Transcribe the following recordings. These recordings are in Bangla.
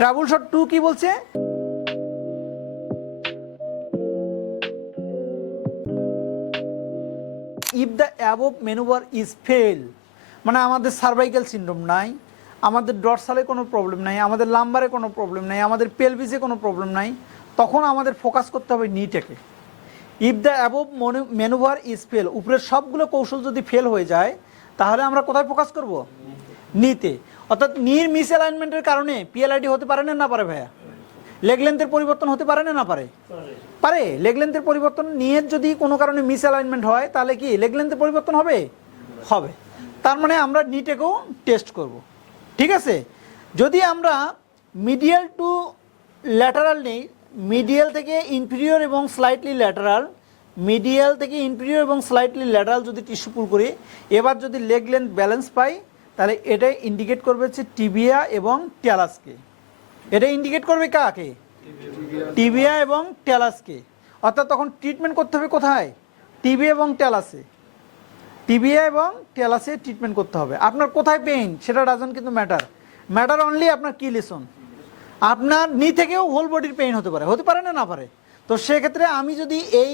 ট্রাবল শট টু কি বলছে? If the above manoeuvre is fail মানে আমাদের সার্ভাইকাল সিন্ড্রোম নাই, আমাদের ডরসালে কোনো প্রবলেম নাই, আমাদের লাম্বারে কোনো প্রবলেম নাই, আমাদের পেলভিসে কোনো প্রবলেম নাই, তখন আমাদের ফোকাস করতে হবে নিটেকে if the above manoeuvre is fail উপরের সবগুলো কৌশল যদি ফেল হয়ে যায়, তাহলে আমরা কোথায় ফোকাস করব? নিতে অর্থাৎ নির মিস অ্যালাইনমেন্টের কারণে পিএলআইডি হতে পারে না না পারে ভাইয়া? লেগ লেন্থের পরিবর্তন হতে পারে না না পারে? পারে। লেগ লেন্থের পরিবর্তন নিয়ে যদি কোনো কারণে মিস অ্যালাইনমেন্ট হয়, তাহলে কি লেগ লেন্থের পরিবর্তন হবে? হবে। তার মানে আমরা নিটেকেও টেস্ট করব। ঠিক আছে? যদি আমরা মিডিয়াল টু ল্যাটারাল নেই মিডিয়াল থেকে ইনফিরিয়র এবং স্লাইটলি ল্যাটারাল মিডিয়াল থেকে ইনফিরিয়র এবং স্লাইটলি ল্যাটারাল যদি টিস্যু পুল করি, এবার যদি লেগ লেন্থ ব্যালেন্স পাই তাহলে এটা ইন্ডিকেট করবে হচ্ছে টিবিয়া এবং ট্যালাসকে। এটা ইন্ডিকেট করবে কাকে? টিবিয়া এবং ট্যালাসকে। অর্থাৎ তখন ট্রিটমেন্ট করতে হবে কোথায়? টিবি এবং ট্যালাসে। টিবিয়া এবং ট্যালাসে ট্রিটমেন্ট করতে হবে। আপনার কোথায় পেইন সেটা ডাজন কিন্তু ম্যাটার ম্যাটার অনলি আপনার কি লেসন আপনার নি থেকেও হোল বডির পেইন হতে পারে। হতে পারে না না পারে। তো সেক্ষেত্রে আমি যদি এই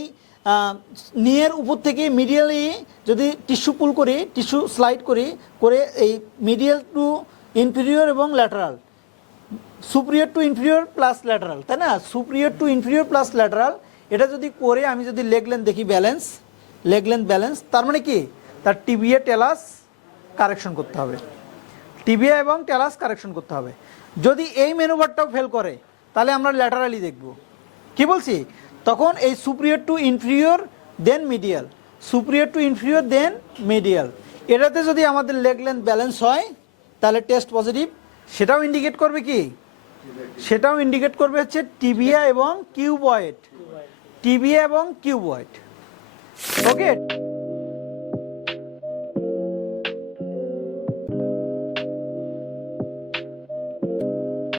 নিয়ের উপর থেকে মিডিয়ালি যদি টিস্যু পুল করি টিস্যু স্লাইড করি, করে এই মিডিয়াল টু ইনফিরিয়র এবং lateral superior to inferior plus lateral তাই না? Superior to inferior plus lateral এটা যদি করে আমি যদি লেগ লেন্থ দেখি ব্যালেন্স লেগ লেন্থ ব্যালেন্স তার মানে কি? তার টিবিএ টেলাস কারেকশন করতে হবে। টিবিএ এবং টেলাস কারেকশন করতে হবে। যদি এই মেনুভারটাও ফেল করে, তাহলে আমরা ল্যাটারালি দেখব। কি বলছি? তখন এই superior to inferior, then medial. Superior to inferior, then medial. এটাতে যদি আমাদের লেগ লেন্থ ব্যালেন্স হয়, তাহলে টেস্ট পজিটিভ। সেটাও ইন্ডিকেট করবে কি? সেটাও ইন্ডিকেট করবে হচ্ছে টিবিয়া এবং কিউবয়েড। টিবিয়া এবং কিউবয়েড। ওকে